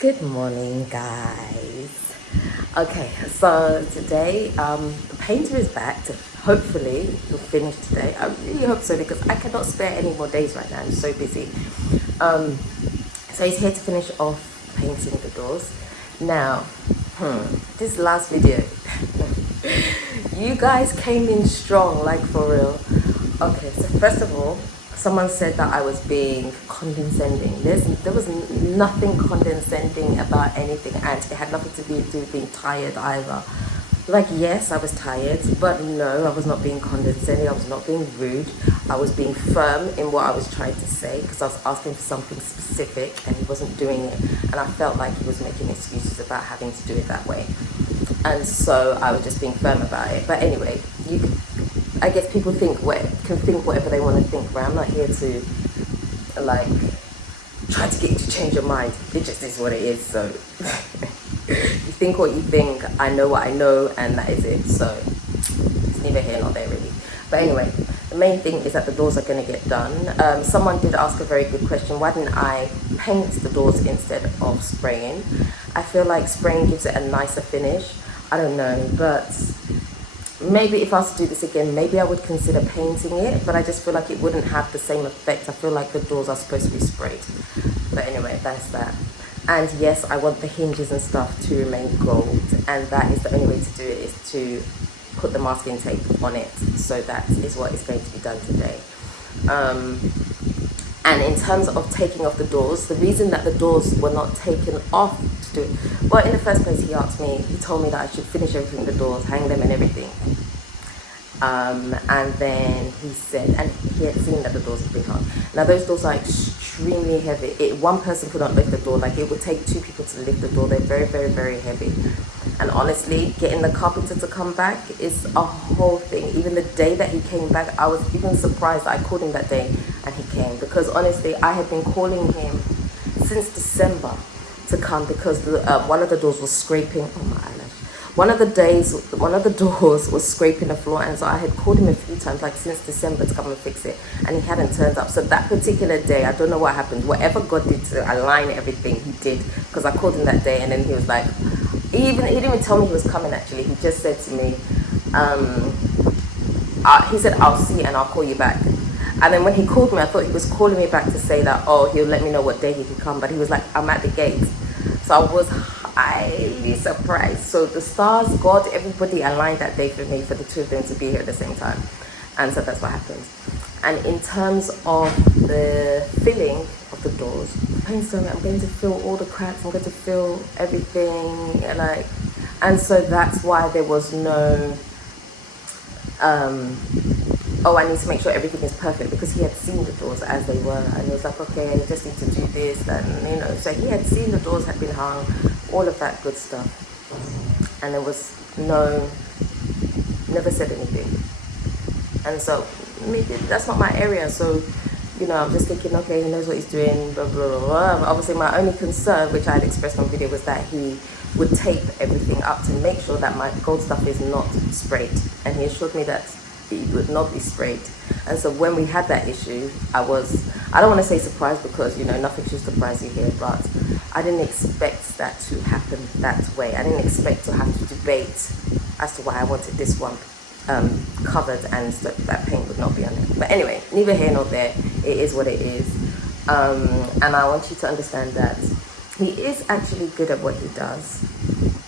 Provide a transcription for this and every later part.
Good morning, guys. Okay, so today the painter is back to hopefully he'll finish today. I really hope so because I cannot spare any more days right now. I'm so busy. Um, so he's here to finish off painting the doors. Now, this last video, you guys came in strong, like for real. Okay, so first of all, someone said that I was being condescending. There was nothing condescending about anything, and it had nothing to do with being tired either. Like, yes, I was tired, but no, I was not being condescending. I was not being rude. I was being firm in what I was trying to say because I was asking for something specific and he wasn't doing it. And I felt like he was making excuses about having to do it that way. And so I was just being firm about it. But anyway, I guess people can think whatever they want to think, right? I'm not here to like try to get you to change your mind. It just is what it is. So you think what you think, I know what I know, and that is it. So it's neither here nor there really. But anyway, the main thing is that the doors are going to get done. Someone did ask a very good question. Why didn't I paint the doors instead of spraying? I feel like spraying gives it a nicer finish. I don't know, but maybe if I was to do this again, maybe I would consider painting it, but I just feel like it wouldn't have the same effect. I feel like the doors are supposed to be sprayed. But anyway, that's that. And yes, I want the hinges and stuff to remain gold, and that is the only way to do it, is to put the masking tape on it. So that is what is going to be done today. And in terms of taking off the doors, the reason that the doors were not taken off to do it, well, in the first place, he told me that I should finish everything, the doors, hang them and everything. And then he said, and he had seen that the doors had been hung. Now those doors are extremely heavy. One person could not lift the door. Like, it would take two people to lift the door. They're very, very, very heavy. And honestly, getting the carpenter to come back is a whole thing. Even the day that he came back, I was even surprised that I called him that day and he came. Because honestly, I had been calling him since December to come because one of the doors was scraping. Oh my eyelash. One of the doors was scraping the floor, and so I had called him a few times, like since December, to come and fix it, and he hadn't turned up. So that particular day, I don't know what happened. Whatever God did to align everything, he did, because I called him that day, and then he was like, he didn't even tell me he was coming. Actually, he just said to me, he said, "I'll see and I'll call you back." And then when he called me, I thought he was calling me back to say that, oh, he'll let me know what day he could come. But he was like, "I'm at the gate." So I was highly surprised. So the stars, God, everybody aligned that day for me, for the two of them to be here at the same time. And so that's what happened. And in terms of the filling of the doors, I'm going to fill all the cracks. I'm going to fill everything. And so that's why there was no, I need to make sure everything is perfect, because he had seen the doors as they were, and he was like, okay, you just need to do this, and so he had seen the doors had been hung, all of that good stuff, and there was never said anything. And so maybe that's not my area, so I'm just thinking, okay, he knows what he's doing, blah blah blah, blah. Obviously my only concern, which I had expressed on video, was that he would tape everything up to make sure that my gold stuff is not sprayed, and he assured me that it would not be sprayed. And so when we had that issue, I don't want to say surprised, because nothing should surprise you here, but I didn't expect that to happen that way. I didn't expect to have to debate as to why I wanted this one covered and so that paint would not be on it. But anyway, neither here nor there. It is what it is. And I want you to understand that he is actually good at what he does,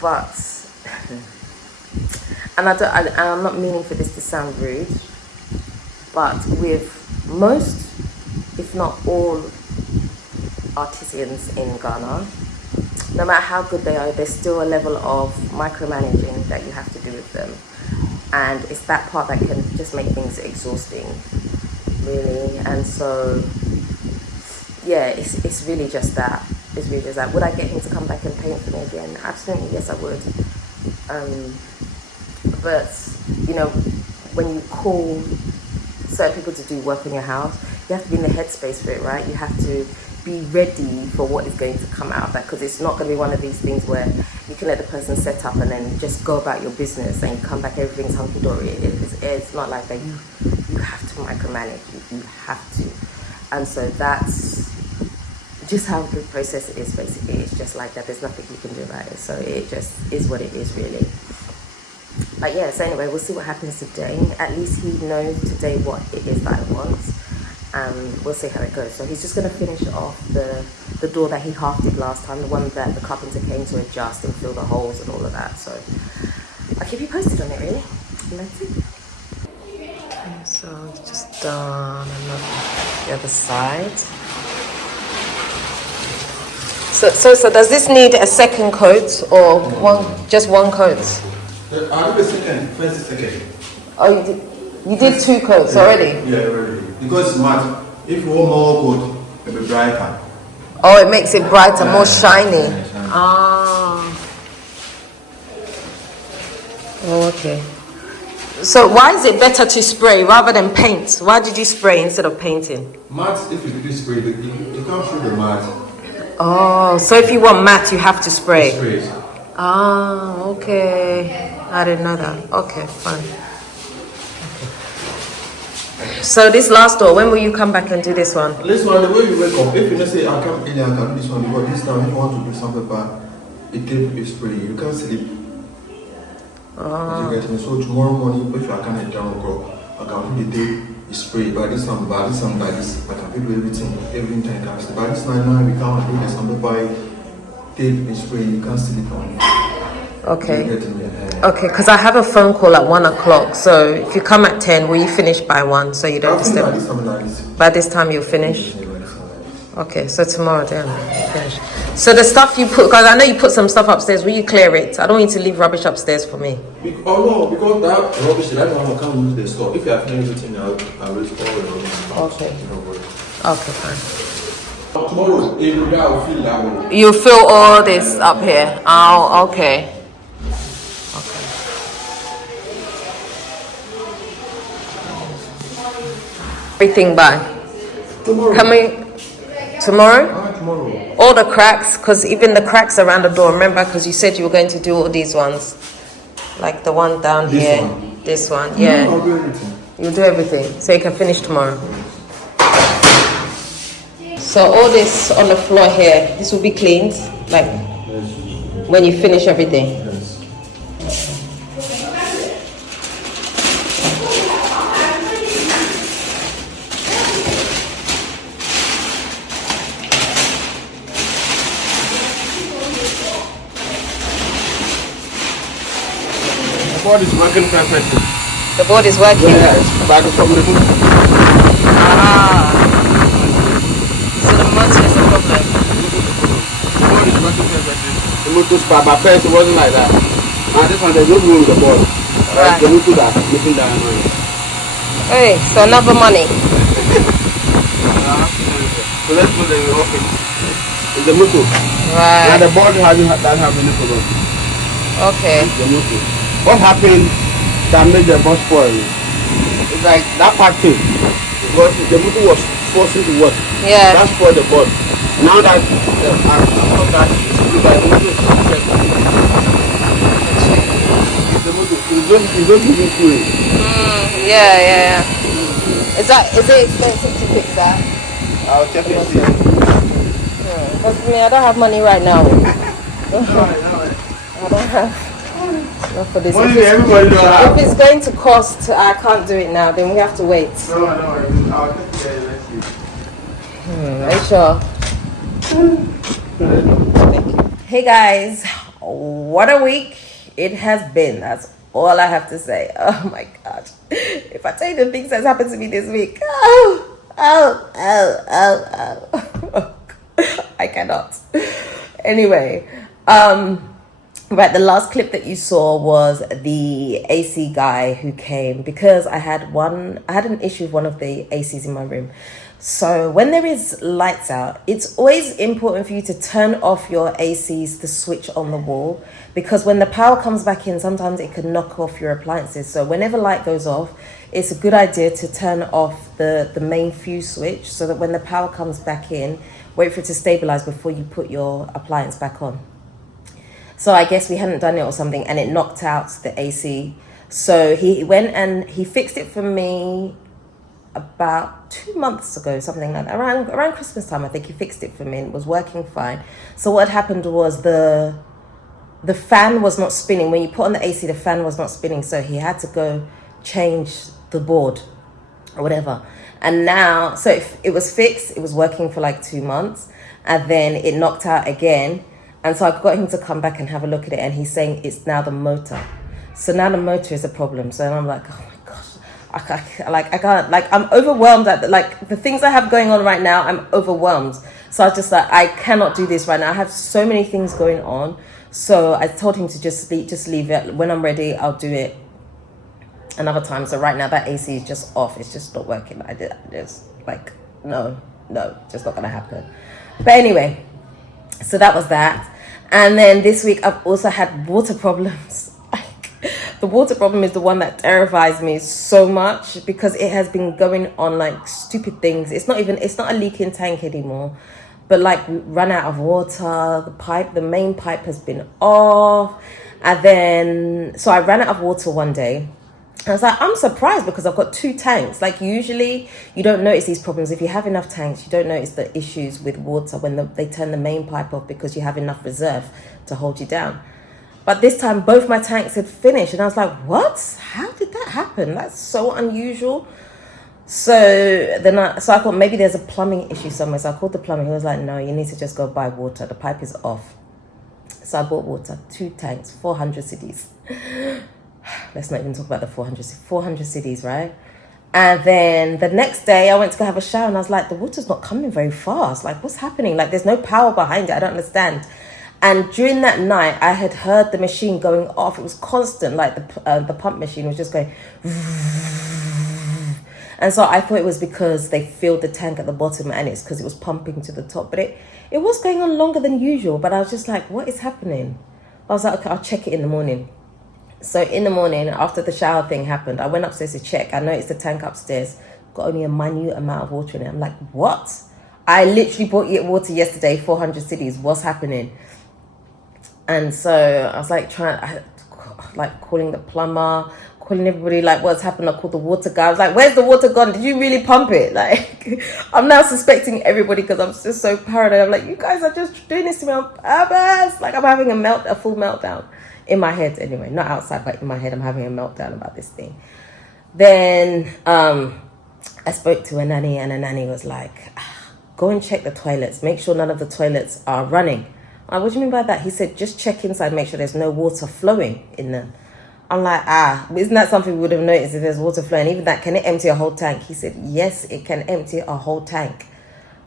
but and I'm not meaning for this to sound rude, but with most, if not all, artisans in Ghana, no matter how good they are, there's still a level of micromanaging that you have to do with them. And it's that part that can just make things exhausting, really. And so, yeah, it's really just that. It's really just that. Would I get him to come back and paint for me again? Absolutely, yes, I would. But when you call certain people to do work on your house, you have to be in the headspace for it, right? You have to be ready for what is going to come out of that, because it's not going to be one of these things where you can let the person set up and then just go about your business and you come back, everything's hunky-dory. It's not like that. You have to micromanage. You have to. And so that's just how the process is basically. It's just like that. There's nothing you can do about it. So it just is what it is, really. But yeah, so anyway, we'll see what happens today. At least he knows today what it is that I want. And we'll see how it goes. So he's just going to finish off the door that he half did last time, the one that the carpenter came to adjust and fill the holes and all of that. So I'll keep you posted on it, really. Let's see. Okay, so it's just done the other side. So does this need a second coat or just one coat? I'll do a second, first second. Oh, you did 2 coats already? Yeah, already. Because it's matte. If you want more coat, it'll be brighter. Oh, it makes it brighter, more shiny. Ah. Oh, okay. So why is it better to spray rather than paint? Why did you spray instead of painting? Matte, if you do spray, you can't show the matte. Oh, so if you want matte, you have to spray. Spray. Ah, okay. I didn't know that. Okay, fine. So this last door, when will you come back and do this one? This one, the way you wake up, if you say I come in, I can do this one, because this time if you want to do something bad, it can spray. You can't sleep. Oh. You get me? So tomorrow morning, if I can't down I can do the day is spray. By this time, by this, I can do everything. Everything can sleep. By this time, we can't do this something by tape is spray. You can't sleep on. Okay. Okay, because I have a phone call at 1 o'clock. So if you come at 10, will you finish by 1 so you don't disturb? By this time you'll finish? Okay, so tomorrow then you'll finish. So the stuff you put, because I know you put some stuff upstairs, will you clear it? I don't want you to leave rubbish upstairs for me. Oh no, because that rubbish, that one I can't use the store. If you have finished everything, I'll restore the rubbish. Okay. Okay, fine. Tomorrow, every day I'll fill that one. You fill all this up here? Oh, okay. Everything by tomorrow. Tomorrow? Tomorrow. All the cracks, because even the cracks around the door, remember, because you said you were going to do all these ones, like the one down here, this one, yeah. I'll do everything. You'll do everything, so you can finish tomorrow. So all this on the floor here, this will be cleaned, like when you finish everything. The board is working perfectly. The board is working? Yes, but from the motor. Ah. So the motor is the problem? The board is working perfectly. The motor's bad, but first it wasn't like that. And this one, there's no room with the board. Right. The motor that making that noise. Hey, so another money. So let's go to the office. It's the motor. Right. And the board doesn't have any problem. Okay. It's the motor. What happened that made the board spoil? It's like that part thing. Because the motor was forcing to work. Yeah. That's for the board. Now that after that, the motor is set. The motor is not moving through it. Yeah. Is it expensive to fix that? I'll check it. Because I don't have money right now. I don't have. Not for this. If it's going to cost, I can't do it now. Then we have to wait. No, I'll take it next week. Are you sure? Thank you. Hey guys, what a week it has been. That's all I have to say. Oh my god! If I tell you the things that's happened to me this week, I cannot. Anyway, right, the last clip that you saw was the AC guy who came because I had an issue with one of the ACs in my room. So when there is lights out, it's always important for you to turn off your ACs to switch on the wall, because when the power comes back in, sometimes it can knock off your appliances. So whenever light goes off, it's a good idea to turn off the main fuse switch so that when the power comes back in, wait for it to stabilize before you put your appliance back on. So I guess we hadn't done it or something, and it knocked out the AC. So he went and he fixed it for me about 2 months ago, something like that. Around Christmas time, I think he fixed it for me and it was working fine. So what happened was the fan was not spinning. When you put on the AC, the fan was not spinning. So he had to go change the board or whatever. And now, so it was fixed. It was working for like 2 months. And then it knocked out again. And so I got him to come back and have a look at it. And he's saying it's now the motor. So now the motor is a problem. So I'm like, oh my gosh. I can't, like, I'm overwhelmed at like the things I have going on right now. I'm overwhelmed. So I was just like, I cannot do this right now. I have so many things going on. So I told him to just leave it. When I'm ready, I'll do it another time. So right now that AC is just off. It's just not working. Just like, no, just not gonna happen. But anyway, so that was that. And then this week I've also had water problems. The water problem is the one that terrifies me so much because it has been going on like stupid things. It's not a leaking tank anymore, but like we run out of water. The main pipe has been off. And then, so I ran out of water one day. I was like, I'm surprised because I've got 2 tanks. Like usually you don't notice these problems. If you have enough tanks, you don't notice the issues with water when they turn the main pipe off because you have enough reserve to hold you down. But this time, both my tanks had finished. And I was like, what? How did that happen? That's so unusual. So I thought maybe there's a plumbing issue somewhere. So I called the plumber. He was like, no, you need to just go buy water. The pipe is off. So I bought water, 2 tanks, 400 cedis. Let's not even talk about the 400 cedis, right? And then the next day, I went to go have a shower. And I was like, the water's not coming very fast. Like, what's happening? Like, there's no power behind it. I don't understand. And during that night, I had heard the machine going off. It was constant, like the pump machine was just going. And so I thought it was because they filled the tank at the bottom and it's because it was pumping to the top. But it was going on longer than usual. But I was just like, what is happening? I was like, okay, I'll check it in the morning. So in the morning, after the shower thing happened, I went upstairs to check. I noticed the tank upstairs got only a minute amount of water in it. I'm like, what? I literally bought water yesterday, 400 cedis. What's happening? And so I was like calling the plumber, calling everybody, like, what's happened? I called the water guy. I was like, where's the water gone? Did you really pump it? Like, I'm now suspecting everybody because I'm just so paranoid. I'm like, you guys are just doing this to me on purpose. Like, I'm having a full meltdown in my head anyway. Not outside, but in my head, I'm having a meltdown about this thing. Then I spoke to a nanny and a nanny was like, go and check the toilets. Make sure none of the toilets are running. What do you mean by that? He said, just check inside, make sure there's no water flowing in them. I'm like, isn't that something we would have noticed if there's water flowing? Even that, can it empty a whole tank? He said, yes, it can empty a whole tank.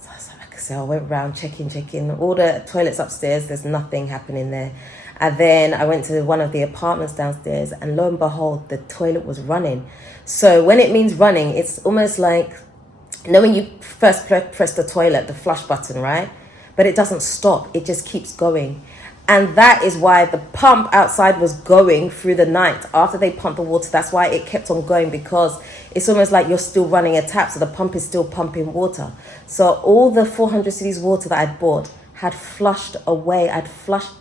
So I was like, so I went around checking. All the toilets upstairs, there's nothing happening there. And then I went to one of the apartments downstairs and lo and behold, the toilet was running. So when it means running, it's almost like, when you first press the toilet, the flush button, right? But it doesn't stop. It just keeps going. And that is why the pump outside was going through the night. After they pumped the water, that's why it kept on going, because it's almost like you're still running a tap. So the pump is still pumping water. So all the 400 cedis water that I'd bought had flushed away.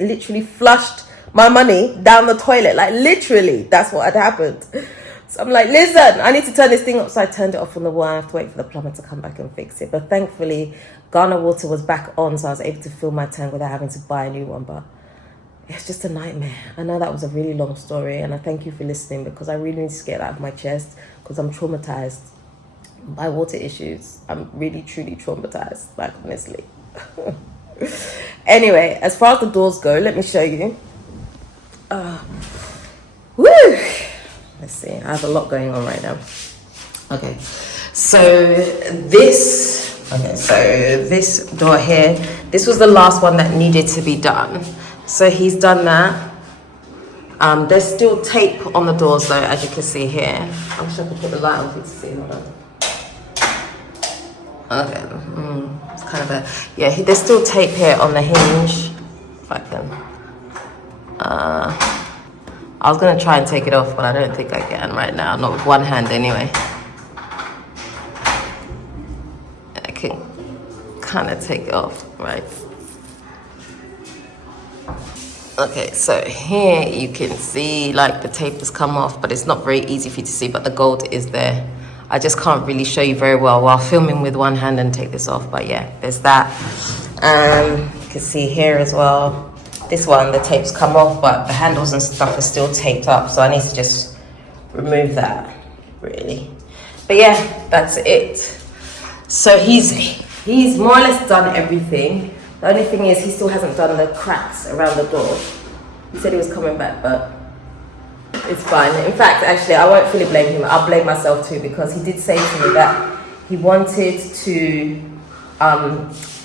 Literally flushed my money down the toilet. Like literally, that's what had happened. So I'm like, listen, I need to turn this thing off. So I turned it off on the wall. I have to wait for the plumber to come back and fix it. But thankfully, Ghana water was back on, so I was able to fill my tank without having to buy a new one. But it's just a nightmare. I know that was a really long story, and I thank you for listening because I really need to get it out of my chest because I'm traumatized by water issues. I'm really, truly traumatized, like honestly. Anyway, as far as the doors go, let me show you. Woo! Let's see. I have a lot going on right now. Okay, so this door here, this was the last one that needed to be done. So he's done that. There's still tape on the doors though, as you can see here. I wish I could put the light on for you to see. Hold on. Okay, it's kind of there's still tape here on the hinge. If I can. I was going to try and take it off, but I don't think I can right now. Not with one hand anyway. I can kind of take it off, right? Okay, so here you can see like the tape has come off, but it's not very easy for you to see, but the gold is there. I just can't really show you very well while filming with one hand and take this off. But yeah, there's that. You can see here as well. This one, the tape's come off, but the handles and stuff are still taped up. So I need to just remove that, really. But yeah, that's it. So he's more or less done everything. The only thing is he still hasn't done the cracks around the door. He said he was coming back, but it's fine. In fact, actually, I won't fully blame him. I'll blame myself too, because he did say to me that he wanted to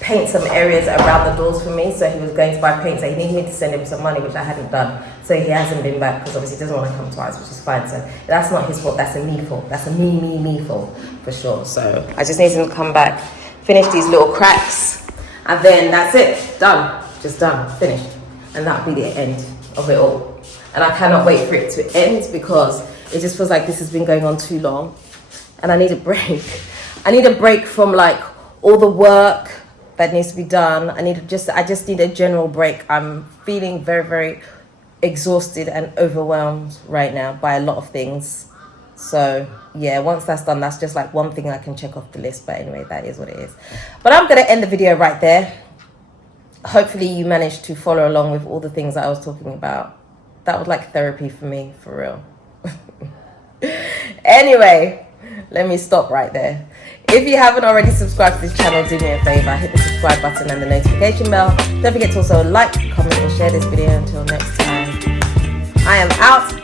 paint some areas around the doors for me. So he was going to buy paint. So he needed me to send him some money, which I hadn't done. So he hasn't been back because obviously he doesn't want to come twice, which is fine. So that's not his fault. That's a me fault. That's a me fault for sure. So I just need him to come back, finish these little cracks, and then that's it. Done. Just done. Finished. And that'll be the end of it all. And I cannot wait for it to end because it just feels like this has been going on too long. And I need a break. I need a break from like all the work that needs to be done. I just need a general break. I'm feeling very, very exhausted and overwhelmed right now by a lot of things. So yeah, once that's done, that's just like one thing I can check off the list. But anyway, that is what it is. But I'm going to end the video right there. Hopefully you managed to follow along with all the things that I was talking about. That was like therapy for me, for real. Anyway, let me stop right there. If you haven't already subscribed to this channel, do me a favor, hit the subscribe button and the notification bell. Don't forget to also like, comment and share this video. Until next time, I am out.